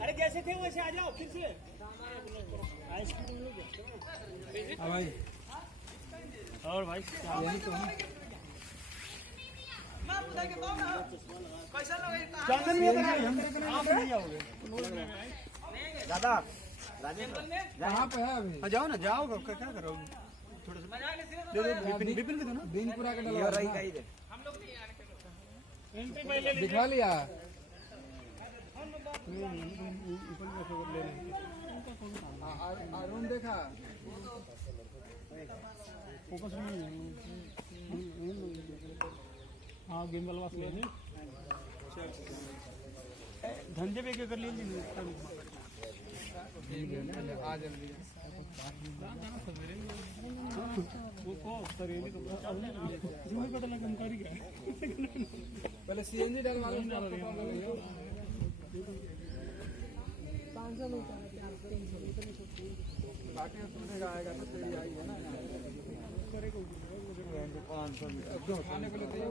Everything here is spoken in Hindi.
अरे कैसे थे वैसे आ जाओ फिर से भाई और भाई यही तो चंदन में हम नहीं जाओगे दादा कहाँ पे है अभी जाओ ना जाओ क्या करोगे थोड़ा सा दे दो विपिन को दो ना बीनपुरा का डलवा रही का ही दे हम लोग नहीं यार दिखा लिया अरुण देखा फोकस नहीं है हाँ गिम्बल वास ले धंधे पे क्या कर लिए आ जल्दी वो को सरेली तो तुम्हें पता लगा जानकारी क्या पहले सीएनजी डलवा लो 500 होता है 300 बाकी सुनने का आएगा तो तेरी आई है ना करेगा 500 खाने को लेते हैं